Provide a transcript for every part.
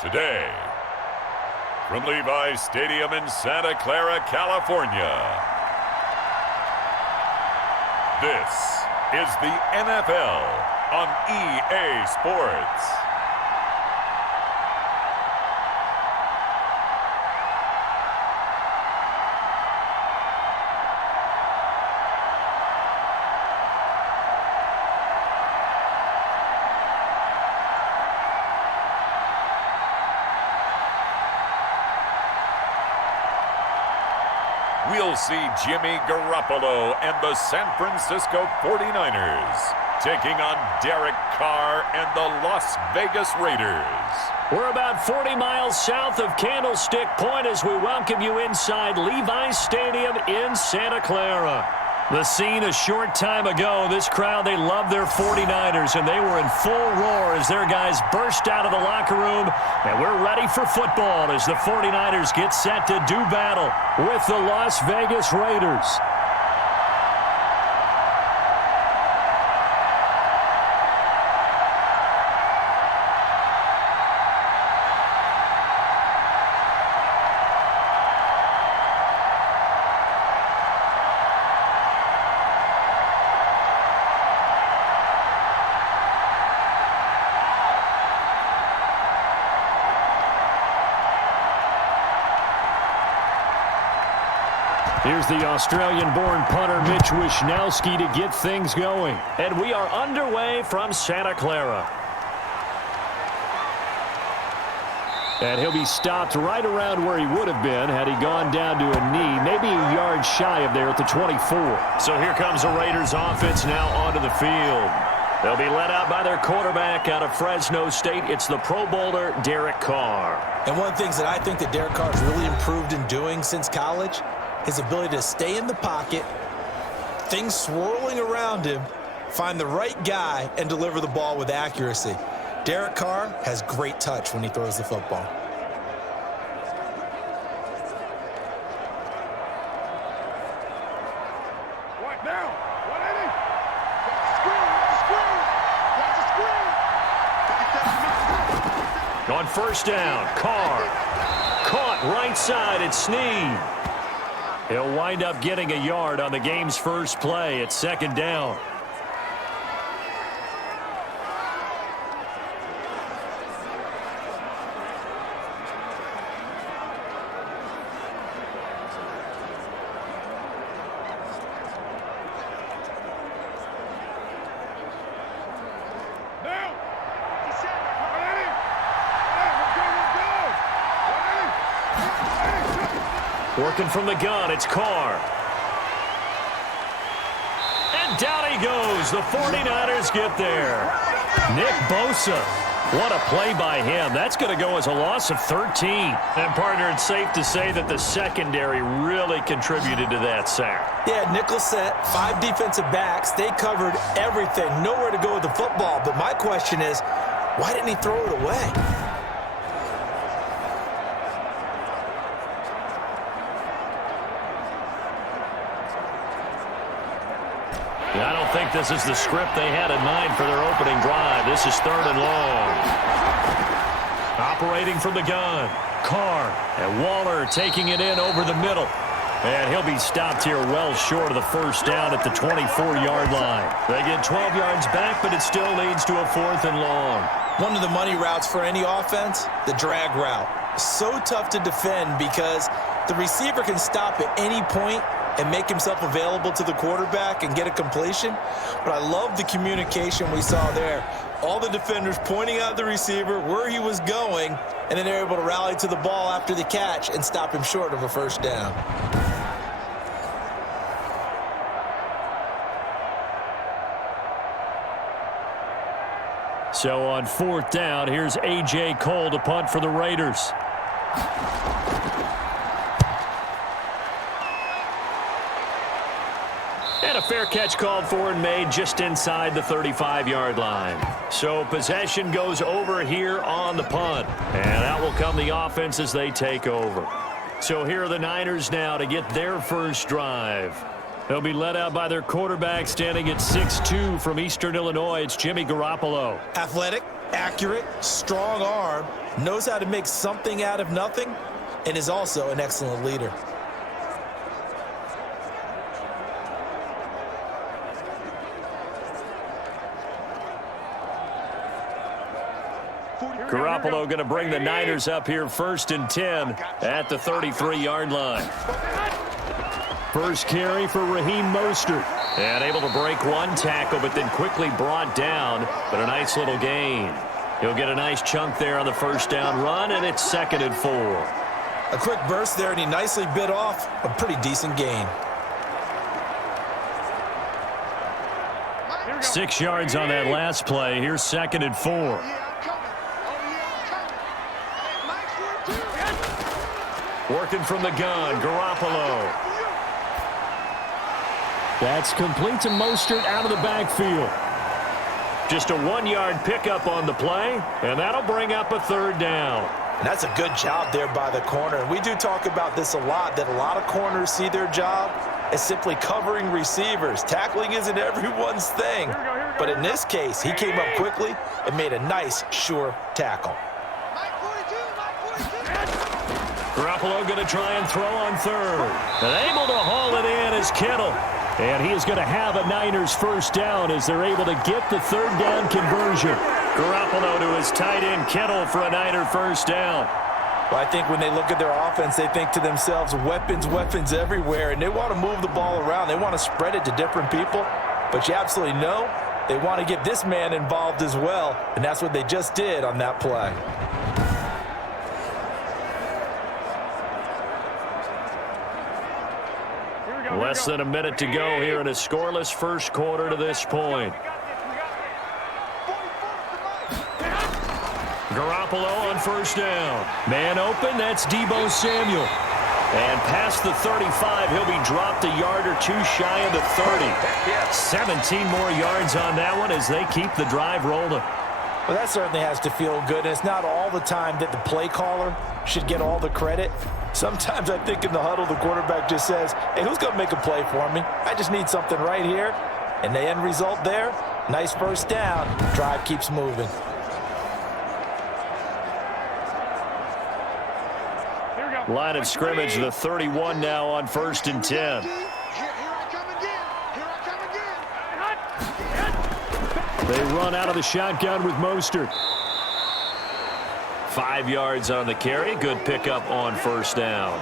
Today, from Levi's Stadium in Santa Clara, California, this is the NFL on EA Sports. We'll see Jimmy Garoppolo and the San Francisco 49ers taking on Derek Carr and the Las Vegas Raiders. We're about 40 miles south of Candlestick Point as we welcome you inside Levi's Stadium in Santa Clara. The scene a short time ago, this crowd, they love their 49ers, and they were in full roar as their guys burst out of the locker room. And we're ready for football as the 49ers get set to do battle with the Las Vegas Raiders. Here's the Australian-born punter Mitch Wishnowsky to get things going. And we are underway from Santa Clara. And he'll be stopped right around where he would have been had he gone down to a knee, maybe a yard shy of there at the 24. So here comes the Raiders offense now onto the field. They'll be led out by their quarterback out of Fresno State. It's the Pro Bowler, Derek Carr. And one of the things that I think that Derek Carr has really improved in doing since college, his ability to stay in the pocket, things swirling around him, find the right guy, and deliver the ball with accuracy. Derek Carr has great touch when he throws the football. What now? What inning? Watch the screen. On first down, Carr. Caught right side at Snead. He'll wind up getting a yard on the game's first play at second down. Working from the gun, it's Carr. And down he goes. The 49ers get there. Nick Bosa. What a play by him. That's going to go as a loss of 13. And, partner, it's safe to say that the secondary really contributed to that sack. Yeah, nickel set, 5 defensive backs. They covered everything. Nowhere to go with the football. But my question is, why didn't he throw it away? I don't think this is the script they had in mind for their opening drive. This is 3rd and long. Operating from the gun, Carr, and Waller taking it in over the middle. And he'll be stopped here well short of the first down at the 24-yard line. They get 12 yards back, but it still leads to a 4th and long. One of the money routes for any offense, the drag route. So tough to defend because the receiver can stop at any point and make himself available to the quarterback and get a completion. But I love the communication we saw there. All the defenders pointing out the receiver, where he was going, and then they're able to rally to the ball after the catch and stop him short of a first down. So on 4th down, here's A.J. Cole to punt for the Raiders. And a fair catch called for and made just inside the 35-yard line. So possession goes over here on the punt. And out will come the offense as they take over. So here are the Niners now to get their first drive. They'll be led out by their quarterback standing at 6'2" from Eastern Illinois. It's Jimmy Garoppolo. Athletic, accurate, strong arm, knows how to make something out of nothing, and is also an excellent leader. Garoppolo going to bring the Niners up here 1st and 10 at the 33-yard line. First carry for Raheem Mostert. And able to break one tackle, but then quickly brought down. But a nice little gain. He'll get a nice chunk there on the first down run, and it's 2nd and 4. A quick burst there, and he nicely bit off a pretty decent gain. 6 yards on that last play. Here's 2nd and 4. Working from the gun, Garoppolo. That's complete to Mostert out of the backfield. Just a 1-yard pickup on the play, and that'll bring up a 3rd down. And that's a good job there by the corner. And we do talk about this a lot, that a lot of corners see their job as simply covering receivers. Tackling isn't everyone's thing. But in this case, he came up quickly and made a nice, sure tackle. Garoppolo going to try and throw on 3rd. And able to haul it in is Kittle. And he is going to have a Niners first down as they're able to get the 3rd down conversion. Garoppolo to his tight end Kittle for a Niner first down. Well, I think when they look at their offense, they think to themselves, weapons, weapons everywhere, and they want to move the ball around. They want to spread it to different people. But you absolutely know they want to get this man involved as well, and that's what they just did on that play. Less than a minute to go here in a scoreless first quarter to this point. Garoppolo on first down. Man open, that's Deebo Samuel. And past the 35, he'll be dropped a yard or 2 shy of the 30. 17 more yards on that one as they keep the drive rolling. Well, that certainly has to feel good, and it's not all the time that the play caller should get all the credit. Sometimes I think in the huddle, the quarterback just says, hey, who's going to make a play for me? I just need something right here. And the end result there, nice first down. Drive keeps moving. Line of scrimmage, the 31 now on 1st and 10. They run out of the shotgun with Mostert. 5 yards on the carry. Good pickup on first down.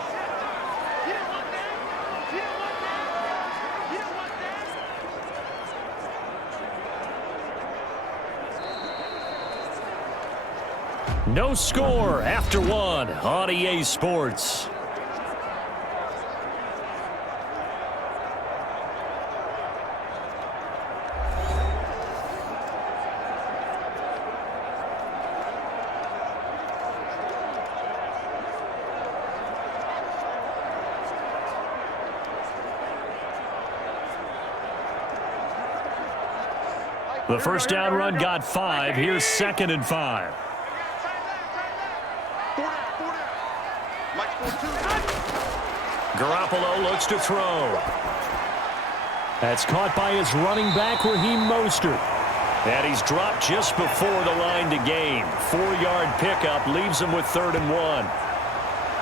No score after 1 on EA Sports. The first down run got 5. Here's 2nd and 5. Garoppolo looks to throw. That's caught by his running back, Raheem Mostert. And he's dropped just before the line to gain. 4-yard pickup leaves him with 3rd and 1.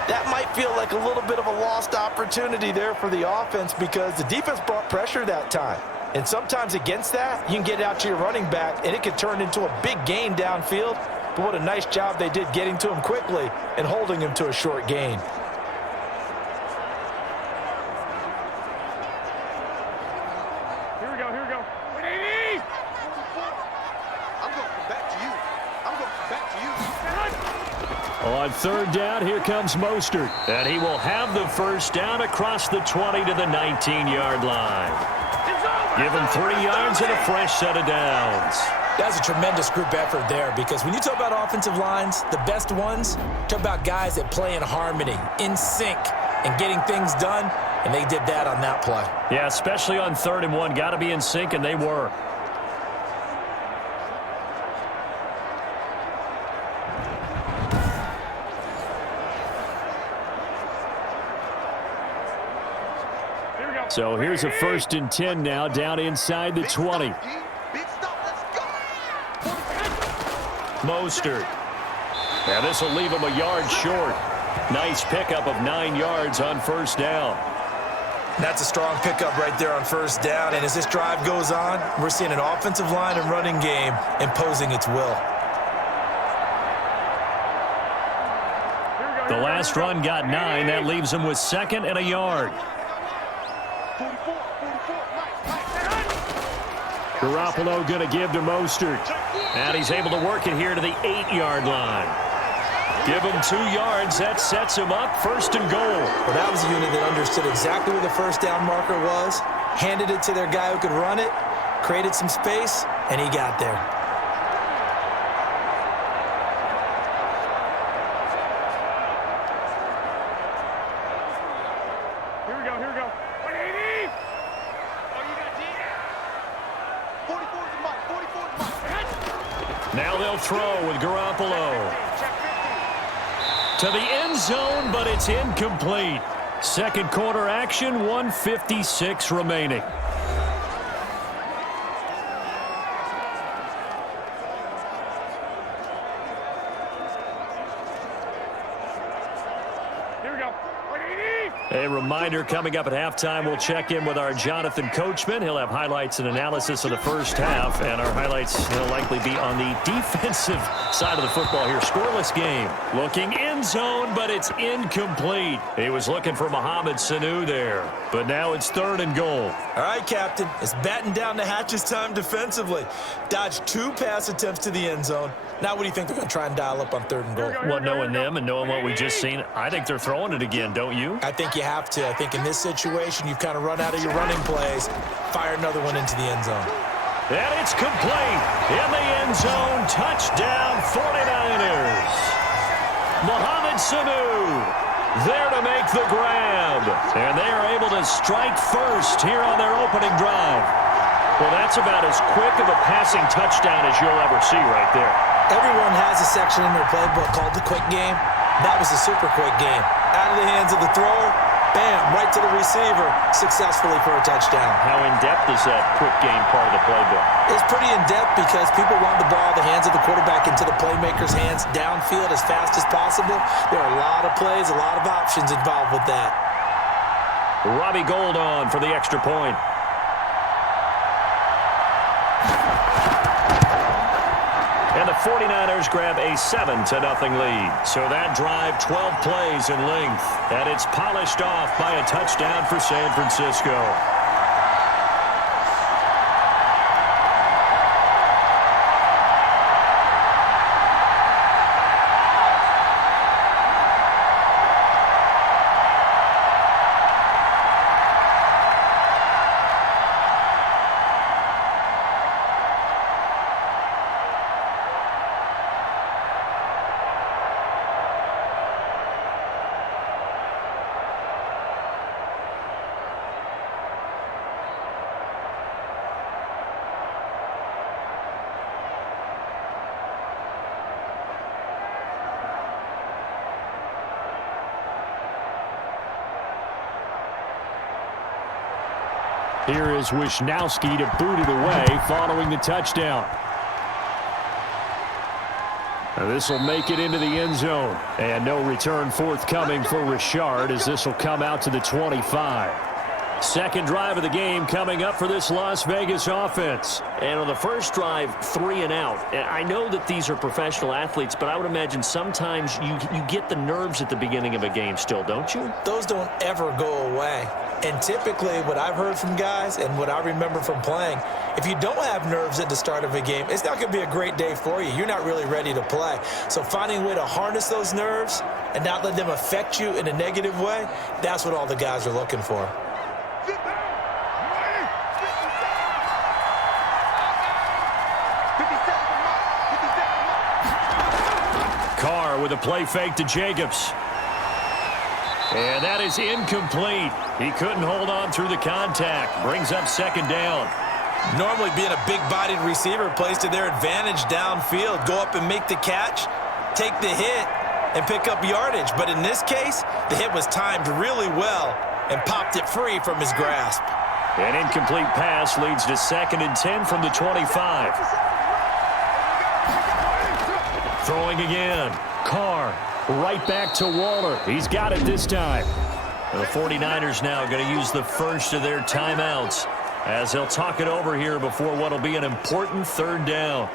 That might feel like a little bit of a lost opportunity there for the offense because the defense brought pressure that time. And sometimes against that, you can get out to your running back, and it can turn into a big gain downfield. But what a nice job they did getting to him quickly and holding him to a short gain. Here we go, here we go. I'm going back to you. I'm going back to you. On 3rd down, here comes Mostert. And he will have the first down across the 20 to the 19-yard line. Give him 3 yards and a fresh set of downs. That's a tremendous group effort there because when you talk about offensive lines, the best ones, talk about guys that play in harmony, in sync, and getting things done, and they did that on that play. Yeah, especially on 3rd and 1. Got to be in sync, and they were. So here's a 1st and 10 now, down inside the 20. Big stop. Let's go. Mostert. Now this will leave him a yard short. Nice pickup of 9 yards on 1st down. That's a strong pickup right there on 1st down. And as this drive goes on, we're seeing an offensive line and running game imposing its will. The last run got 9. That leaves him with 2nd and a yard. 44. Garoppolo going to give to Mostert. And he's able to work it here to the 8-yard line. Give him 2 yards. That sets him up 1st and goal. Well, that was a unit that understood exactly where the 1st down marker was, handed it to their guy who could run it, created some space, and he got there. Here we go. 180. Oh, you got D. 44 is Mike. 44 is Mike. Now they'll throw with Garoppolo. To the end zone, but it's incomplete. 2nd quarter action, 1:56 remaining. Here we go. 180. A reminder, coming up at halftime, we'll check in with our Jonathan Coachman. He'll have highlights and analysis of the 1st half, and our highlights will likely be on the defensive side of the football here. Scoreless game. Looking end zone, but it's incomplete. He was looking for Mohamed Sanu there, but now it's 3rd and goal. All right, Captain. It's batten down the hatches time defensively. Dodged 2 pass attempts to the end zone. Now what do you think they're going to try and dial up on 3rd and goal? Well, knowing them and knowing what we just seen, I think they're throwing it again, don't you? I think you have to. I think in this situation, you've kind of run out of your running plays. Fire another one into the end zone. And it's complete. In the end zone, touchdown 49ers. Mohamed Sanu there to make the grab. And they are able to strike first here on their opening drive. Well, that's about as quick of a passing touchdown as you'll ever see right there. Everyone has a section in their playbook called the quick game. That was a super quick game. Out of the hands of the thrower, bam, right to the receiver, successfully for a touchdown. How in-depth is that quick game part of the playbook? It's pretty in-depth because people want the ball, the hands of the quarterback into the playmaker's hands downfield as fast as possible. There are a lot of plays, a lot of options involved with that. Robbie Gould on for the extra point. And the 49ers grab a 7-0 lead. So that drive, 12 plays in length. And it's polished off by a touchdown for San Francisco. Here is Wisnowski to boot it away following the touchdown. This will make it into the end zone. And no return forthcoming for Richard as this will come out to the 25. 2nd drive of the game coming up for this Las Vegas offense. And on the first drive, 3 and out. I know that these are professional athletes, but I would imagine sometimes you get the nerves at the beginning of a game still, don't you? Those don't ever go away. And typically what I've heard from guys and what I remember from playing, if you don't have nerves at the start of a game, it's not going to be a great day for you. You're not really ready to play. So finding a way to harness those nerves and not let them affect you in a negative way, that's what all the guys are looking for. Carr with a play fake to Jacobs. And that is incomplete. He couldn't hold on through the contact. Brings up 2nd down. Normally being a big-bodied receiver plays to their advantage downfield. Go up and make the catch, take the hit, and pick up yardage. But in this case, the hit was timed really well, and popped it free from his grasp. An incomplete pass leads to 2nd and 10 from the 25. Throwing again. Carr right back to Waller. He's got it this time. The 49ers now going to use the first of their timeouts as they'll talk it over here before what will be an important 3rd down.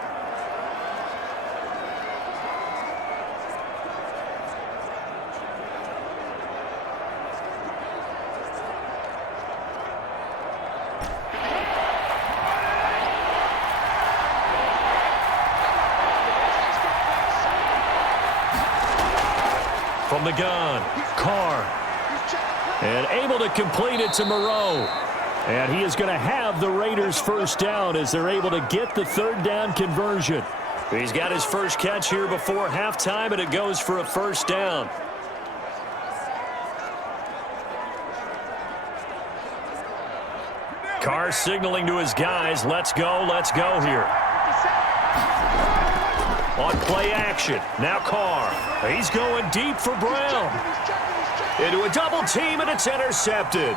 From the gun, Carr. And able to complete it to Moreau. And he is going to have the Raiders' first down as they're able to get the 3rd down conversion. He's got his first catch here before halftime, and it goes for a first down. Carr signaling to his guys, let's go here. On play action, now Carr. He's going deep for Brown. Into a double team, and it's intercepted.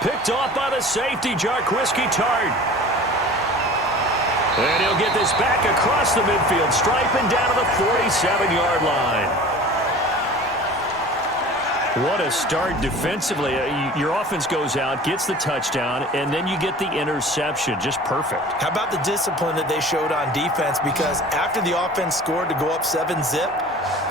Picked off by the safety, Jarquiski Tart. And he'll get this back across the midfield stripe and down to the 47-yard line. What a start defensively. Your offense goes out, gets the touchdown, and then you get the interception. Just perfect. How about the discipline that they showed on defense? Because after the offense scored to go up 7-zip,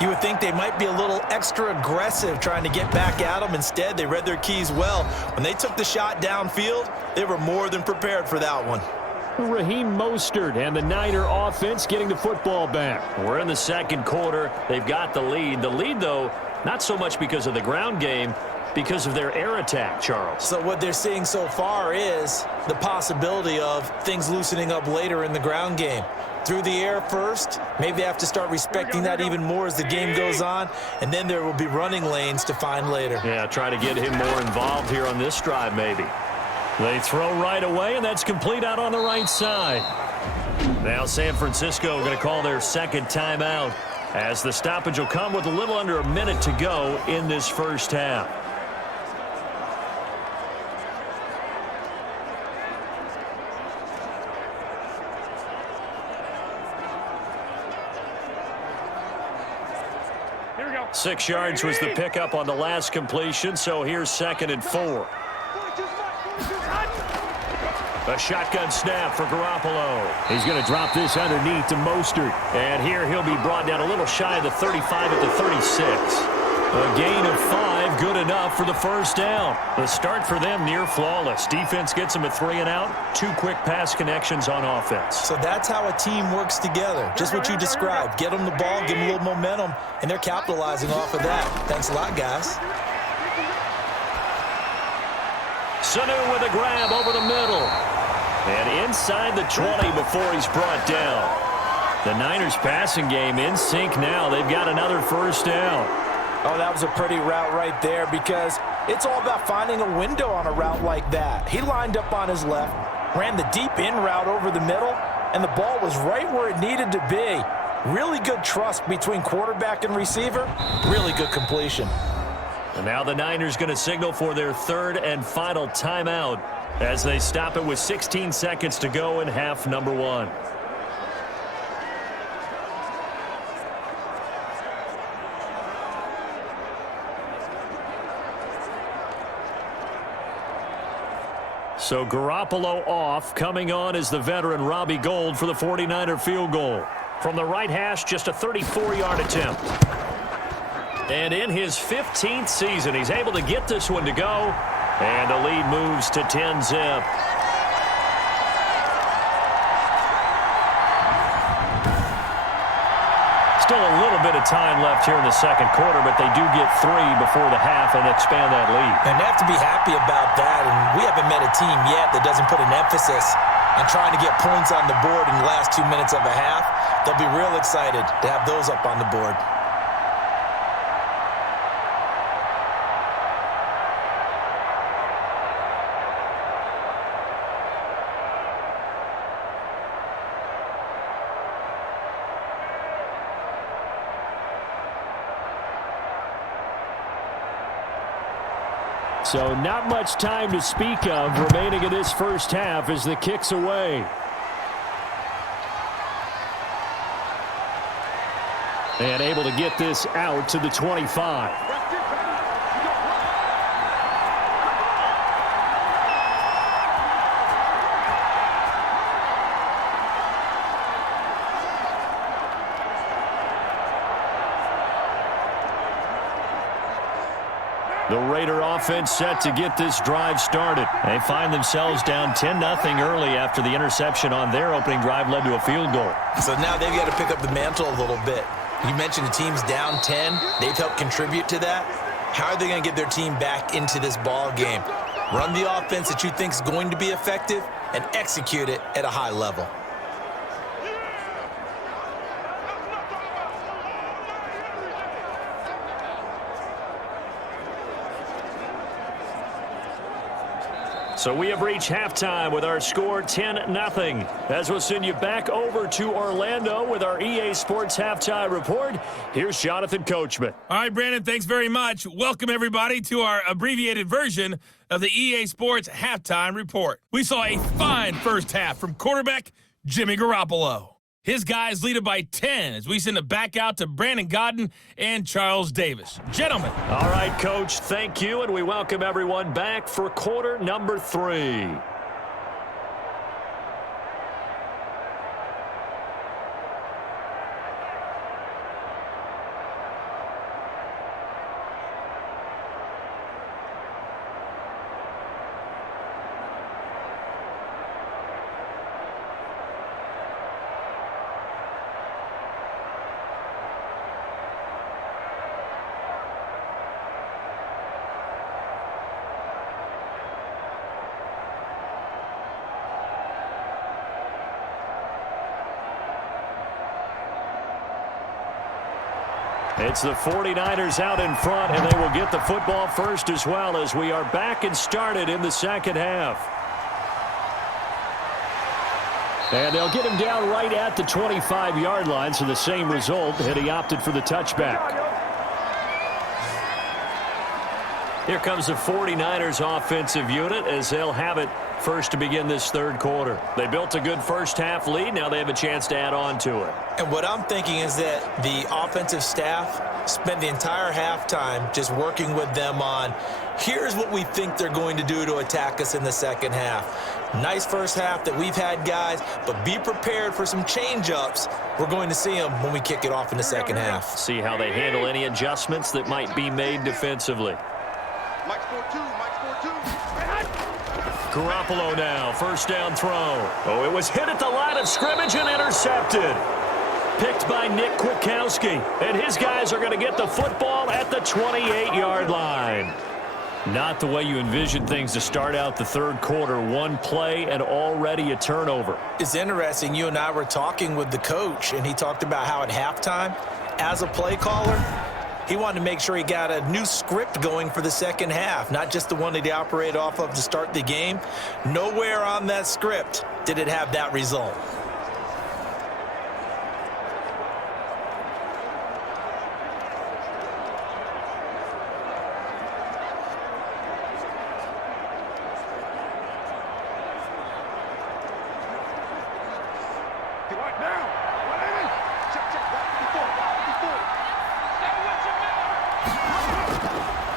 you would think they might be a little extra aggressive trying to get back at them. Instead, they read their keys well. When they took the shot downfield, they were more than prepared for that one. Raheem Mostert and the Niner offense getting the football back. We're in the 2nd quarter. They've got the lead. The lead, though, not so much because of the ground game, because of their air attack, Charles. So what they're seeing so far is the possibility of things loosening up later in the ground game. Through the air first, maybe they have to start respecting that even more as the game goes on, and then there will be running lanes to find later. Yeah, try to get him more involved here on this drive maybe. They throw right away, and that's complete out on the right side. Now San Francisco going to call their 2nd timeout as the stoppage will come with a little under a minute to go in this first half. Here we go. 6 yards was the pickup on the last completion, so here's 2nd and 4. A shotgun snap for Garoppolo. He's going to drop this underneath to Mostert. And here he'll be brought down a little shy of the 35 at the 36. A gain of 5, good enough for the first down. The start for them near flawless. Defense gets them a 3 and out. 2 quick pass connections on offense. So that's how a team works together. Just what you described. Get them the ball, give them a little momentum, and they're capitalizing off of that. Thanks a lot, guys. Sanu with a grab over the middle. And inside the 20 before he's brought down. The Niners passing game in sync now. They've got another first down. Oh, that was a pretty route right there because it's all about finding a window on a route like that. He lined up on his left, ran the deep in route over the middle, and the ball was right where it needed to be. Really good trust between quarterback and receiver. Really good completion. And now the Niners going to signal for their 3rd and final timeout as they stop it with 16 seconds to go in half number 1. So Garoppolo off. Coming on is the veteran Robbie Gould for the 49er field goal. From the right hash, just a 34-yard attempt. And in his 15th season, he's able to get this one to go. And the lead moves to 10-zip. Still a little bit of time left here in the 2nd quarter, but they do get 3 before the half and expand that lead. And they have to be happy about that. And we haven't met a team yet that doesn't put an emphasis on trying to get points on the board in the last 2 minutes of a half. They'll be real excited to have those up on the board. So not much time to speak of remaining in this first half as the kick's away. And able to get this out to the 25. The Raider offense set to get this drive started. They find themselves down 10-0 early after the interception on their opening drive led to a field goal. So now they've got to pick up the mantle a little bit. You mentioned the team's down 10. They've helped contribute to that. How are they going to get their team back into this ball game? Run the offense that you think is going to be effective and execute it at a high level. So we have reached halftime with our score 10-0. As we'll send you back over to Orlando with our EA Sports Halftime Report, here's Jonathan Coachman. All right, Brandon, thanks very much. Welcome, everybody, to our abbreviated version of the EA Sports Halftime Report. We saw a fine first half from quarterback Jimmy Garoppolo. His guys lead it by 10 as we send it back out to Brandon Godden and Charles Davis. Gentlemen. All right, Coach, thank you, and we welcome everyone back for quarter number 3. It's the 49ers out in front, and they will get the football first as well as we are back and started in the second half. And they'll get him down right at the 25-yard line, so the same result, and he opted for the touchback. Here comes the 49ers offensive unit as they'll have it first to begin this third quarter. They built a good first half lead. Now they have a chance to add on to it. And what I'm thinking is that the offensive staff spent the entire halftime just working with them on, here's what we think they're going to do to attack us in the second half. Nice first half that we've had, guys, but be prepared for some change-ups. We're going to see them when we kick it off in the second half. See how they handle any adjustments that might be made defensively. Mike's 4-2. Mike's 4-2. Garoppolo now, first down throw. Oh, it was hit at the line of scrimmage and intercepted. Picked by Nick Kwiatkowski, and his guys are going to get the football at the 28-yard line. Not the way you envision things to start out the third quarter. One play and already a turnover. It's interesting. You and I were talking with the coach, and he talked about how at halftime, as a play caller, he wanted to make sure he got a new script going for the second half, not just the one that he operated off of to start the game. Nowhere on that script did it have that result.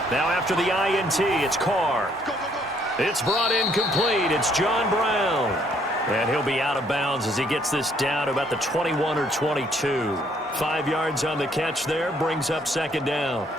Now after the INT, it's Carr. It's brought in complete. It's John Brown. And he'll be out of bounds as he gets this down to about the 21 or 22. 5 yards on the catch there, brings up second down.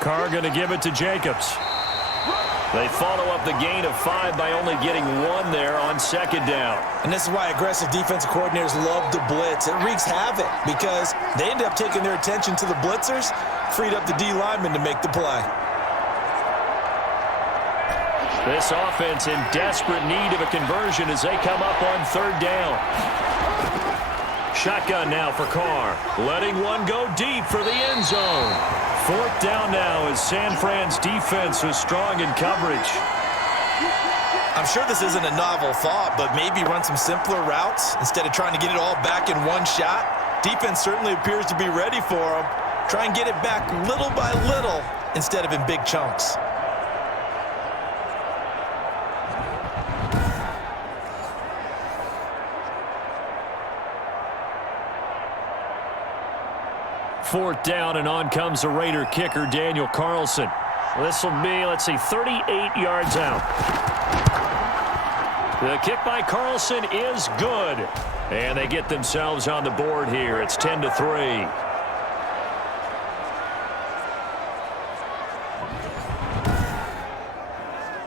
Carr going to give it to Jacobs. They follow up the gain of 5 by only getting 1 there on second down. And this is why aggressive defensive coordinators love to blitz. It wreaks havoc because they end up taking their attention to the blitzers, freed up the D lineman to make the play. This offense in desperate need of a conversion as they come up on 3rd down. Shotgun now for Carr. Letting one go deep for the end zone. 4th down now as San Fran's defense was strong in coverage. I'm sure this isn't a novel thought, but maybe run some simpler routes instead of trying to get it all back in one shot. Defense certainly appears to be ready for them. Try and get it back little by little instead of in big chunks. Fourth down, and on comes the Raider kicker, Daniel Carlson. This will be, 38 yards out. The kick by Carlson is good. And they get themselves on the board here. It's 10-3.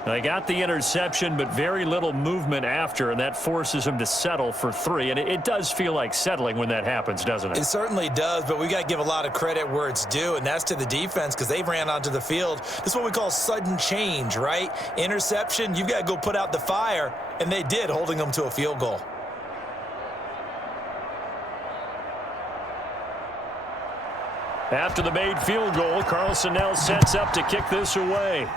They got the interception, but very little movement after, and that forces them to settle for 3. And it does feel like settling when that happens, doesn't it? It certainly does, but we got to give a lot of credit where it's due, and that's to the defense because they ran onto the field. This is what we call sudden change, right? Interception, you've got to go put out the fire, and they did, holding them to a field goal. After the made field goal, Carlson now sets up to kick this away.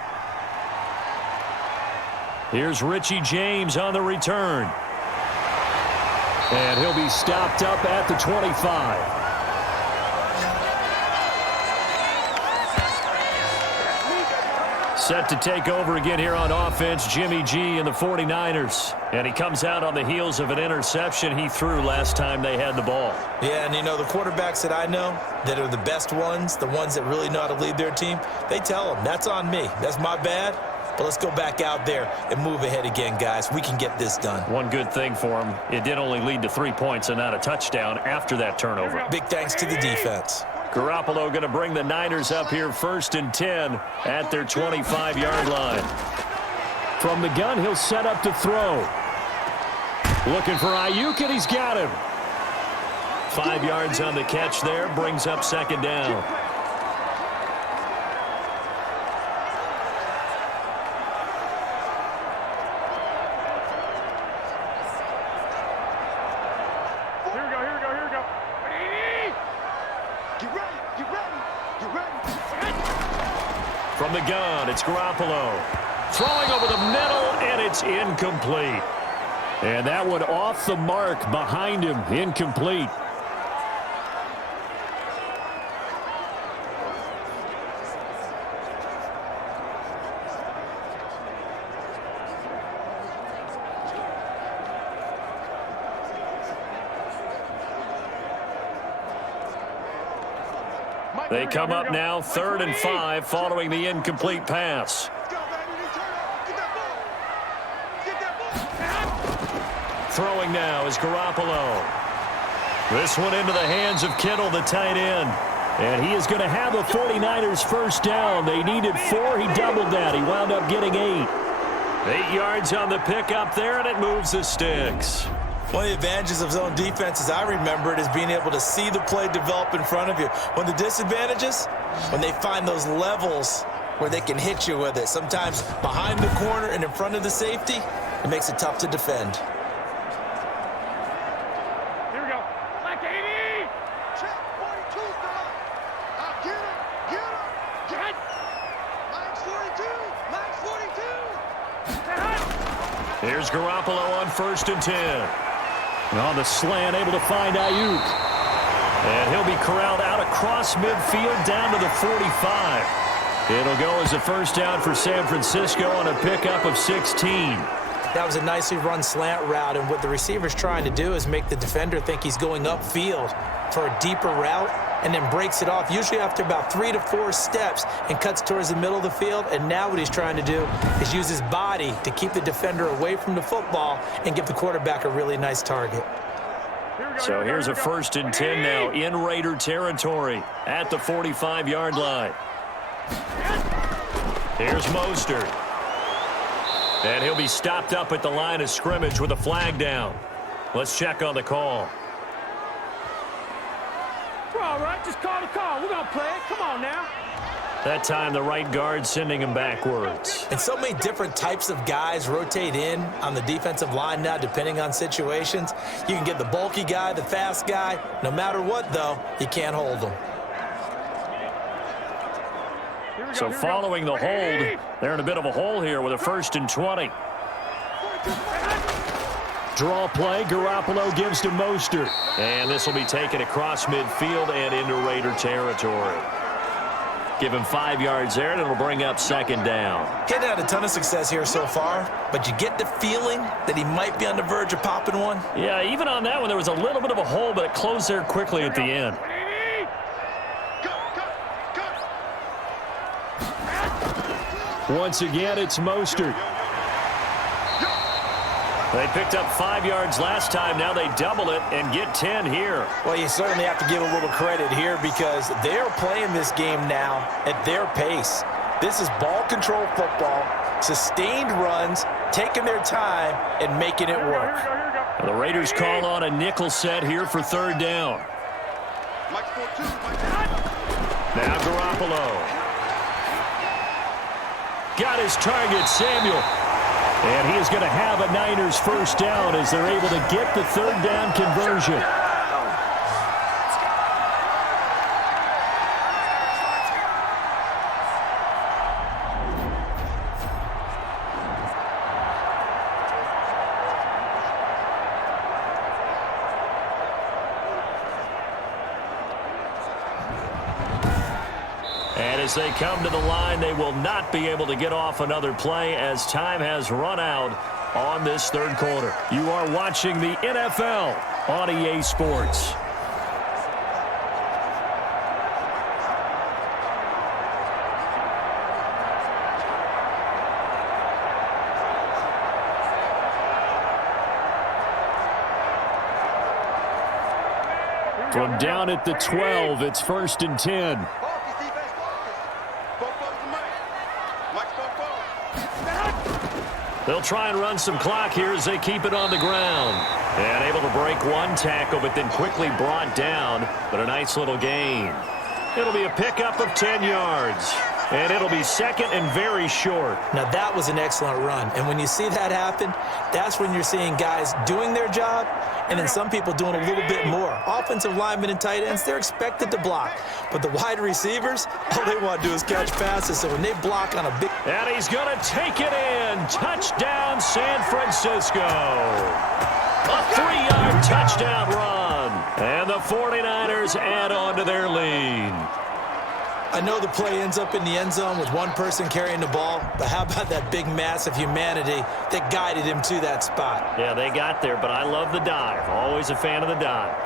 Here's Richie James on the return. And he'll be stopped up at the 25. Set to take over again here on offense, Jimmy G and the 49ers. And he comes out on the heels of an interception he threw last time they had the ball. Yeah, and the quarterbacks that I know that are the best ones, the ones that really know how to lead their team, they tell them, that's on me. That's my bad. But let's go back out there and move ahead again, guys. We can get this done. One good thing for him, it did only lead to 3 points and not a touchdown after that turnover. Big thanks to the defense. Garoppolo going to bring the Niners up here 1st and 10 at their 25-yard line. From the gun, he'll set up to throw. Looking for Ayuk, and he's got him. 5 yards on the catch there, brings up 2nd down. From the gun, it's Garoppolo. Throwing over the middle, and it's incomplete. And that one off the mark behind him, incomplete. They come up now 3rd and 5 following the incomplete pass. Throwing now is Garoppolo. This one into the hands of Kittle, the tight end. And he is going to have a 49ers first down. They needed 4. He doubled that. He wound up getting 8. 8 yards on the pickup there, and it moves the sticks. One of the advantages of zone defense, as I remember it, is being able to see the play develop in front of you. One of the disadvantages, when they find those levels where they can hit you with it. Sometimes behind the corner and in front of the safety, it makes it tough to defend. Here we go. Black 80. Check 42. I'll get him. Get him. Get. Max 42. Max 42. Here's Garoppolo on 1st and 10. And on the slant, able to find Ayuk. And he'll be corralled out across midfield down to the 45. It'll go as a first down for San Francisco on a pickup of 16. That was a nicely run slant route, and what the receiver's trying to do is make the defender think he's going upfield for a deeper route and then breaks it off, usually after about 3 to 4 steps, and cuts towards the middle of the field. And now what he's trying to do is use his body to keep the defender away from the football and give the quarterback a really nice target. So here's a 1st and 10 now in Raider territory at the 45-yard line. Here's Mostert. And he'll be stopped up at the line of scrimmage with a flag down. Let's check on the call. We're all right. Just call the call. We're going to play it. Come on now. That time the right guard sending him backwards. And so many different types of guys rotate in on the defensive line now, depending on situations. You can get the bulky guy, the fast guy. No matter what, though, you can't hold them. So following the hold, they're in a bit of a hole here with a 1st and 20. Draw play, Garoppolo gives to Mostert. And this will be taken across midfield and into Raider territory. Give him 5 yards there, and it'll bring up 2nd down. He hadn't had a ton of success here so far, but you get the feeling that he might be on the verge of popping one. Yeah, even on that one, there was a little bit of a hole, but it closed there quickly at the end. Once again, it's Mostert. They picked up 5 yards last time. Now they double it and get 10 here. Well, you certainly have to give a little credit here because they're playing this game now at their pace. This is ball control football, sustained runs, taking their time and making it work. The Raiders call on a nickel set here for 3rd down. Now Garoppolo. Got his target, Samuel. And he is going to have a Niners 1st down as they're able to get the 3rd down conversion. And as they come to the line, they will not be able to get off another play as time has run out on this 3rd quarter. You are watching the NFL on EA Sports. From down at the 12, it's 1st and 10. They'll try and run some clock here as they keep it on the ground. And able to break one tackle, but then quickly brought down. But a nice little gain. It'll be a pickup of 10 yards. And it'll be 2nd and very short. Now, that was an excellent run. And when you see that happen, that's when you're seeing guys doing their job and then some people doing a little bit more. Offensive linemen and tight ends, they're expected to block. But the wide receivers, all they want to do is catch passes. So when they block on a big... And he's going to take it in. Touchdown, San Francisco. A 3-yard touchdown run. And the 49ers add on to their lead. I know the play ends up in the end zone with one person carrying the ball, but how about that big mass of humanity that guided him to that spot? Yeah, they got there, but I love the dive. Always a fan of the dive.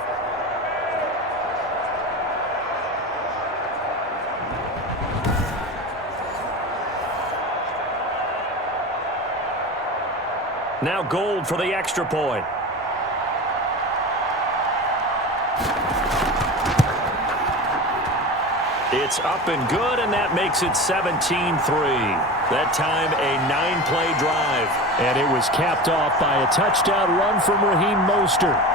Now Gold for the extra point. It's up and good, and that makes it 17-3. That time a 9-play drive, and it was capped off by a touchdown run from Raheem Mostert.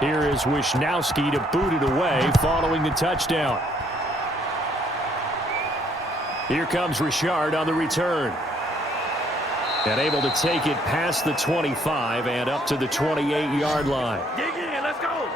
Here is Wisnowski to boot it away following the touchdown. Here comes Richard on the return. And able to take it past the 25 and up to the 28-yard line. Dig in, let's go.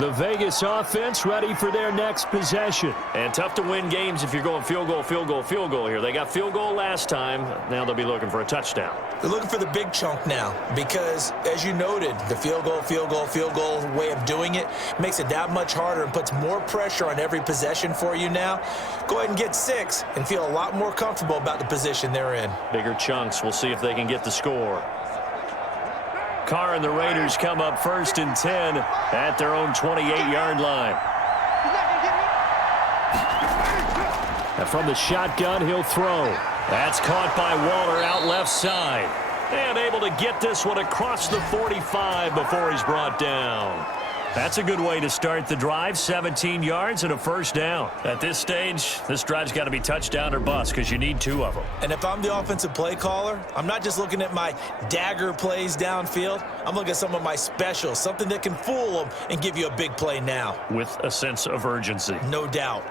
The Vegas offense ready for their next possession. And tough to win games if you're going field goal, field goal, field goal here. They got field goal last time. Now they'll be looking for a touchdown. They're looking for the big chunk now because, as you noted, the field goal, field goal, field goal way of doing it makes it that much harder and puts more pressure on every possession for you now. Go ahead and get 6 and feel a lot more comfortable about the position they're in. Bigger chunks. We'll see if they can get the score. Carr and the Raiders come up 1st and 10 at their own 28-yard line. And from the shotgun, he'll throw. That's caught by Waller out left side. And able to get this one across the 45 before he's brought down. That's a good way to start the drive. 17 yards and a first down. At this stage, this drive's got to be touchdown or bust because you need 2 of them. And if I'm the offensive play caller, I'm not just looking at my dagger plays downfield. I'm looking at some of my specials, something that can fool them and give you a big play now. With a sense of urgency. No doubt.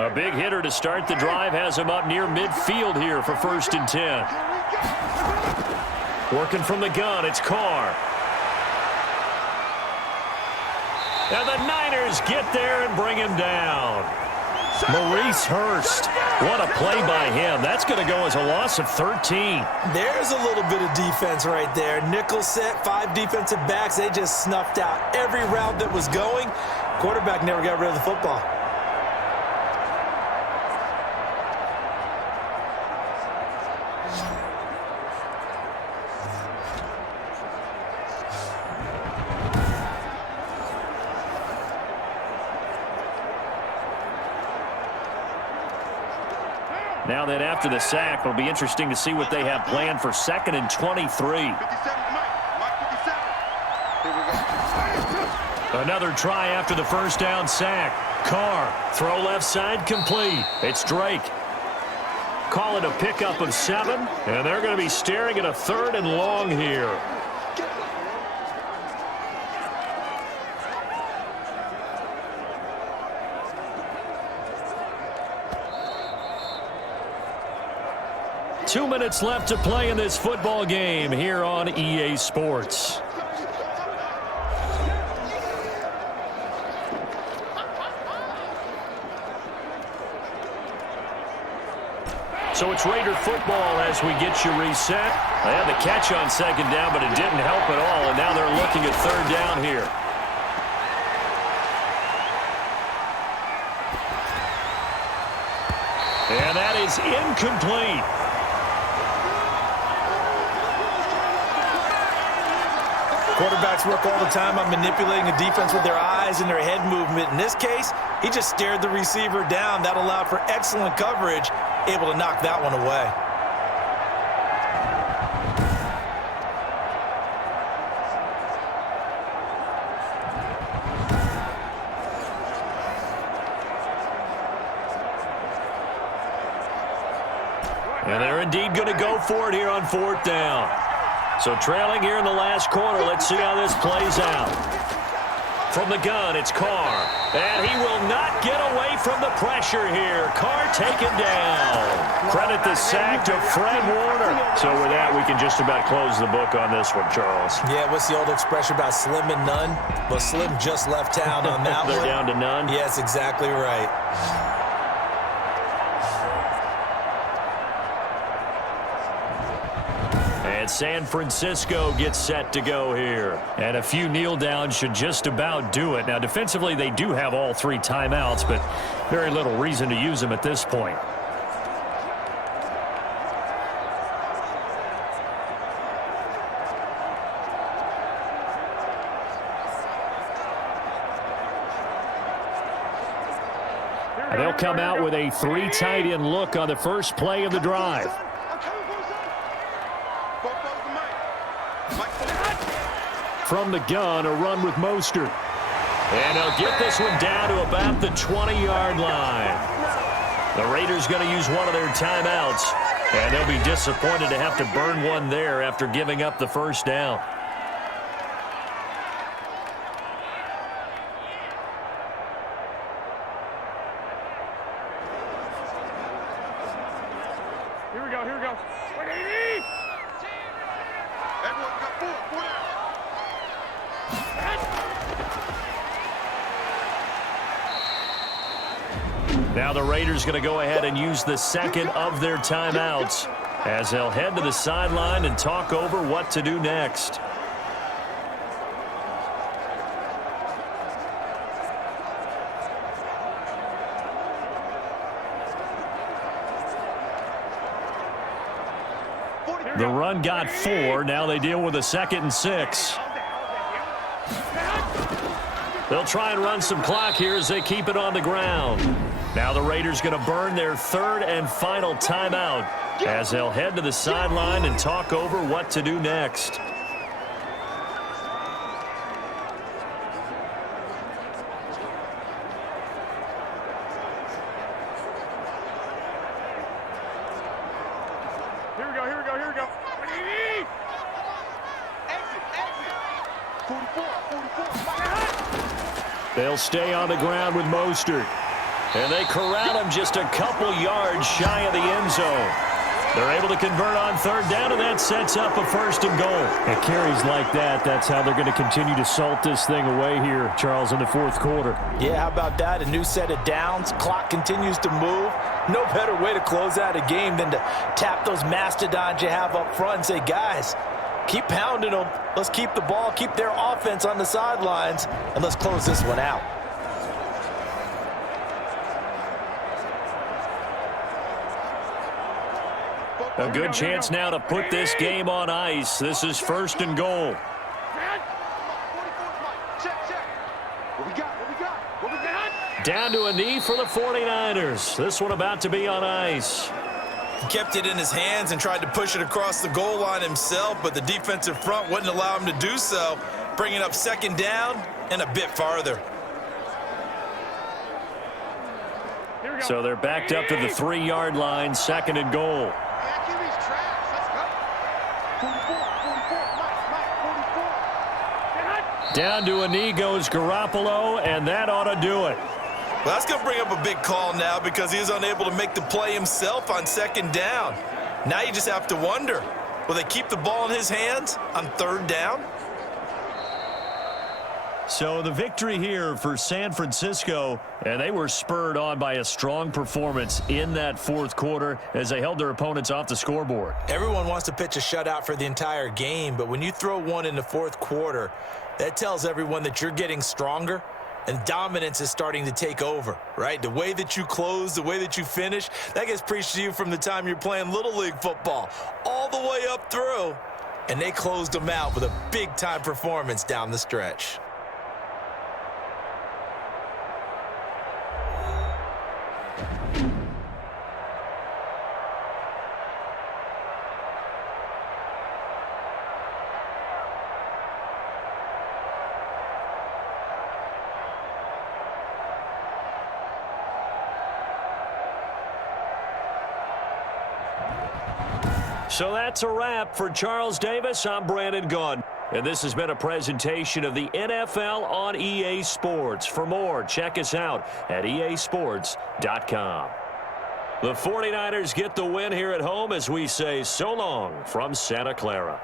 A big hitter to start the drive has him up near midfield here for 1st and 10. Working from the gun, it's Carr. And the Niners get there and bring him down. Maurice Hurst. What a play by him. That's going to go as a loss of 13. There's a little bit of defense right there. Nickel set, 5 defensive backs. They just snuffed out every route that was going. Quarterback never got rid of the football. Now then, after the sack, it'll be interesting to see what they have planned for 2nd and 23. Another try after the first down sack. Carr, throw left side, complete. It's Drake. Call it a pickup of 7, and they're going to be staring at a 3rd and long here. Two minutes left to play in this football game here on EA Sports. So it's Raider football as we get you reset. They had the catch on 2nd down, but it didn't help at all, and now they're looking at 3rd down here. And that is incomplete. Quarterbacks work all the time on manipulating a defense with their eyes and their head movement. In this case, he just stared the receiver down. That allowed for excellent coverage, able to knock that one away. And they're indeed going to go for it here on 4th down. So trailing here in the last quarter, let's see how this plays out. From the gun, it's Carr. And he will not get away from the pressure here. Carr taken down. Credit the sack to Fred Warner. So with that, we can just about close the book on this one, Charles. Yeah, what's the old expression about slim and none? Well, Slim just left town on that one. They're down to none? Yes, exactly right. San Francisco gets set to go here. And a few kneel downs should just about do it. Now, defensively, they do have all 3 timeouts, but very little reason to use them at this point. And they'll come out with a 3 tight end look on the first play of the drive. From the gun, a run with Mostert. And they'll get this one down to about the 20-yard line. The Raiders going to use one of their timeouts, and they'll be disappointed to have to burn one there after giving up the first down. Here we go, here we go. Now the Raiders going to go ahead and use the second of their timeouts as they'll head to the sideline and talk over what to do next. The run got 4. Now they deal with a 2nd and 6. They'll try and run some clock here as they keep it on the ground. Now the Raiders going to burn their 3rd and final timeout as they'll head to the sideline and talk over what to do next. Here we go. Exit. 44. They'll stay on the ground with Mostert. And they corral him just a couple yards shy of the end zone. They're able to convert on 3rd down, and that sets up a 1st and goal. And carries like that, that's how they're going to continue to salt this thing away here, Charles, in the 4th quarter. Yeah, how about that? A new set of downs. Clock continues to move. No better way to close out a game than to tap those mastodons you have up front and say, guys, keep pounding them. Let's keep the ball, keep their offense on the sidelines, and let's close this one out. A good chance now to put this game on ice. This is 1st and goal. What we got? Down to a knee for the 49ers. This one about to be on ice. He kept it in his hands and tried to push it across the goal line himself, but the defensive front wouldn't allow him to do so, bringing up 2nd down and a bit farther. So they're backed up to the 3-yard line, 2nd and goal. Down to a knee goes Garoppolo, and that ought to do it. Well, that's going to bring up a big call now because he is unable to make the play himself on 2nd down. Now you just have to wonder, will they keep the ball in his hands on 3rd down? So the victory here for San Francisco, and they were spurred on by a strong performance in that 4th quarter as they held their opponents off the scoreboard. Everyone wants to pitch a shutout for the entire game, but when you throw one in the 4th quarter, that tells everyone that you're getting stronger and dominance is starting to take over, right? The way that you close, the way that you finish, that gets preached to you from the time you're playing Little League football all the way up through, and they closed them out with a big-time performance down the stretch. So that's a wrap for Charles Davis. I'm Brandon Gunn. And this has been a presentation of the NFL on EA Sports. For more, check us out at easports.com. The 49ers get the win here at home as we say so long from Santa Clara.